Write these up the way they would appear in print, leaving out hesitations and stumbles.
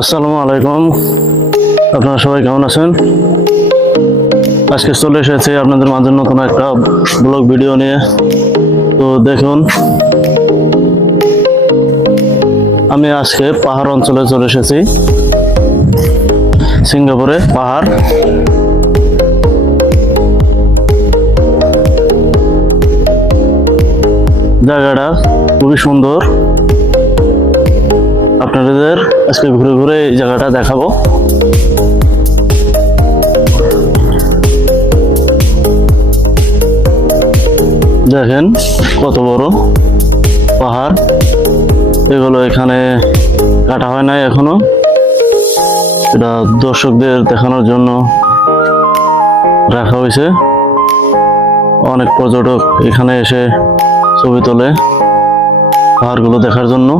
আসসালামু আলাইকুম, আপনারা সবাই কেমন আছেন? আজকে চলে এসেছি আপনাদের মাঝে নতুন একটা ব্লগ ভিডিও নিয়ে। তো দেখুন, আমি আজকে পাহাড় অঞ্চলে চলে এসেছি। সিঙ্গাপুরে পাহাড়, জায়গাটা খুবই সুন্দর। আপনাদের আজকে ঘুরে ঘুরে এই জায়গাটা দেখাবো। দেখেন কত বড় পাহাড়, এগুলো এখানে কাটা হয় নাই এখনো। এটা দর্শকদের দেখানোর জন্য রাখা হয়েছে। অনেক পর্যটক এখানে এসে ছবি তোলে পাহাড়গুলো দেখার জন্য।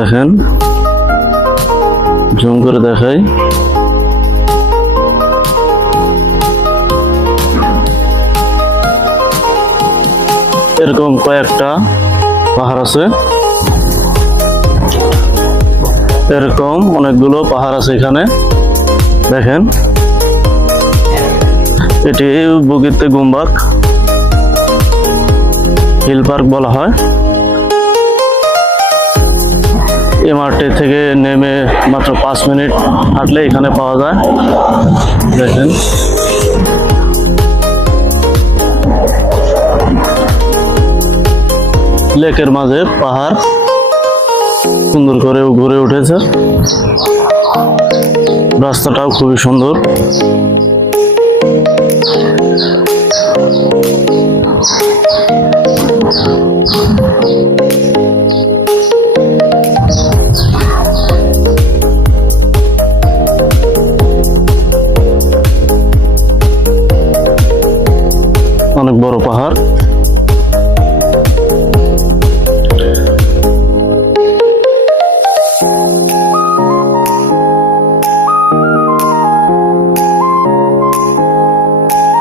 দেখেন, জুম করে দেখাই। এরকম কয়েকটা পাহাড় আছে, এরকম অনেকগুলো পাহাড় আছে এখানে। দেখেন, এটি বুকিতে গুম্বাক হিল পার্ক বলা হয়। এমআরটি থেকে নেমে মাত্র 5 মিনিট হাঁটলে এখানে পাওয়া যায়। দেখেন, লেকের মাঝে পাহাড় সুন্দর করে গড়ে উঠেছে। রাস্তাটাও খুবই সুন্দর। অনেক বড় পাহাড়।